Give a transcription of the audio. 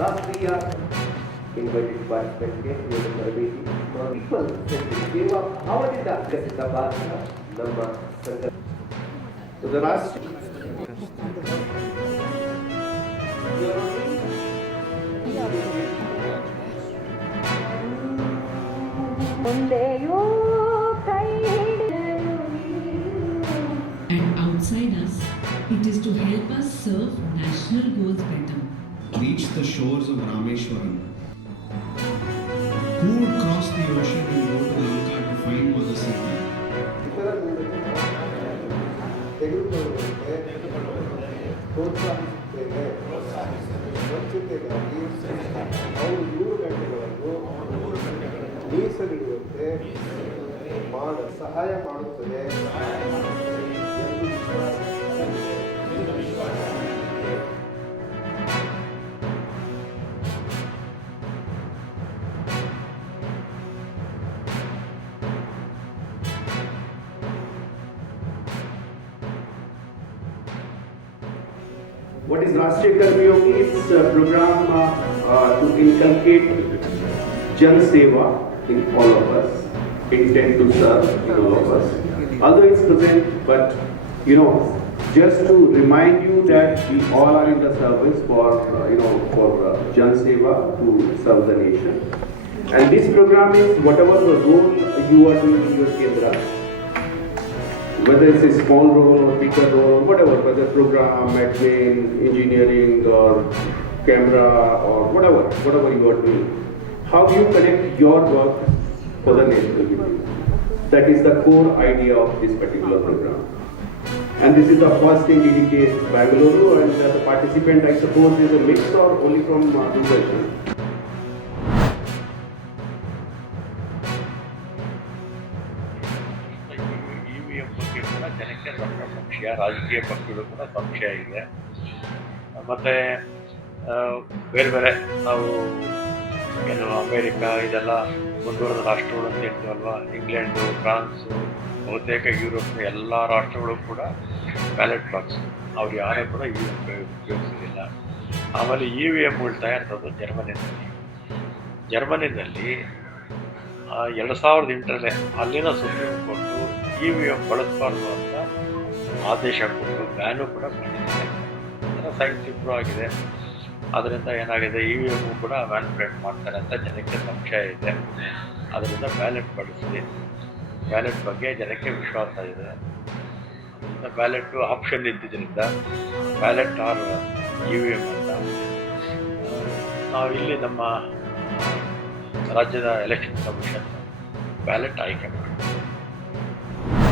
ರಾಷ್ಟ್ರೀಯ ಇನ್ವೈಟೆಡ್ ಪಾರ್ಟಿಸಿಪೆಂಟ್ಗೆ ಯೋಗ ತರಬೇತಿ ಪೀಪಲ್ ಸೇವಾ ಭಾವದಿಂದ ವಿಕಸಿತ ಭಾರತ ನಮ್ಮ ಸಂಘ ರಾಷ್ಟ್ರ And outside us, it is to help us serve national goals better. Reach the shores of Rameshwaram. Who would cross the ocean and go to Lanka to find Mother Sita? ಸ್ವಚ್ಛತೆಗಾಗಿ ಅವರು 3 ಗಂಟೆಗಳನ್ನು ಮೀಸಲಿಡುವಂತೆ ಸಹಾಯ ಮಾಡುತ್ತದೆ ಎಂದು ವಿಶ್ವಾಸ. What is Rashtriya Karma Yogi? It's a program to inculcate Jan Seva in all of us, intent to serve in all of us. Although it's present, but just to remind you that we all are in the service for Jan Seva to serve the nation. And this program is whatever the role you are doing in your Kendra, whether it's a small role or bigger role, whatever, whether program, admin, engineering or camera or whatever you are doing, how you connect your work for the national unity. That is the core idea of this particular program. And this is the first in DDK Bangalore, and the participant I suppose is a mix or only from Doorbashar. ಬಗ್ಗೆ ಕೂಡ ಜನಕ್ಕೆ ಸ್ವಲ್ಪ ಸಂಶಯ, ರಾಜಕೀಯ ಪಕ್ಷಗಳು ಕೂಡ ಸಂಶಯ ಇದೆ. ಮತ್ತು ಬೇರೆ ಬೇರೆ ನಾವು ಅಮೇರಿಕಾ ಇದೆಲ್ಲ ಮುಂದುವರೆದ ರಾಷ್ಟ್ರಗಳು ಅಂತ ಹೇಳ್ತೀವಲ್ವ, ಇಂಗ್ಲೆಂಡು, ಫ್ರಾನ್ಸು, ಬಹುತೇಕ ಯುರೋಪ್ನ ಎಲ್ಲ ರಾಷ್ಟ್ರಗಳು ಕೂಡ ಬ್ಯಾಲೆಟ್ ಬಾಕ್ಸ್ ಅವ್ರು ಯಾರೂ ಕೂಡ ಉಪಯೋಗಿಸೋದಿಲ್ಲ. ಆಮೇಲೆ EVM ಉಳಿತಾಯ ಅಂತದ್ದು ಜರ್ಮನಿನಲ್ಲಿ 2008 ಅಲ್ಲಿನ ಸುಪ್ರೀಂ ಕೋರ್ಟು EVM ಬಳಸಬಾರ್ದು ಅಂತ ಆದೇಶ ಕೊಟ್ಟು ಬ್ಯಾನು ಕೂಡ ಮಾಡಿದ್ದಾರೆ. ಅದರ ಸೈನ್ಸ್ ಇಂಪ್ರೂವ್ ಆಗಿದೆ. ಅದರಿಂದ ಏನಾಗಿದೆ, EVM ಕೂಡ ಮ್ಯಾನ್ಪುಲೇಟ್ ಮಾಡ್ತಾರೆ ಅಂತ ಜನಕ್ಕೆ ಸಂಶಯ ಇದೆ. ಅದರಿಂದ ಬ್ಯಾಲೆಟ್ ಬಳಸಿ, ಬ್ಯಾಲೆಟ್ ಬಗ್ಗೆ ಜನಕ್ಕೆ ವಿಶ್ವಾಸ ಇದೆ. ಅದರಿಂದ ಬ್ಯಾಲೆಟ್ಟು ಆಪ್ಷನ್ ಇದ್ದಿದ್ದರಿಂದ ಬ್ಯಾಲೆಟ್ ಆರ್ EVM ಅಂತ ನಾವು ಇಲ್ಲಿ ನಮ್ಮ ರಾಜ್ಯದ ಎಲೆಕ್ಷನ್ ಕಮಿಷನ್ ಬ್ಯಾಲೆಟ್ ಆಯ್ಕೆ ಮಾಡಿ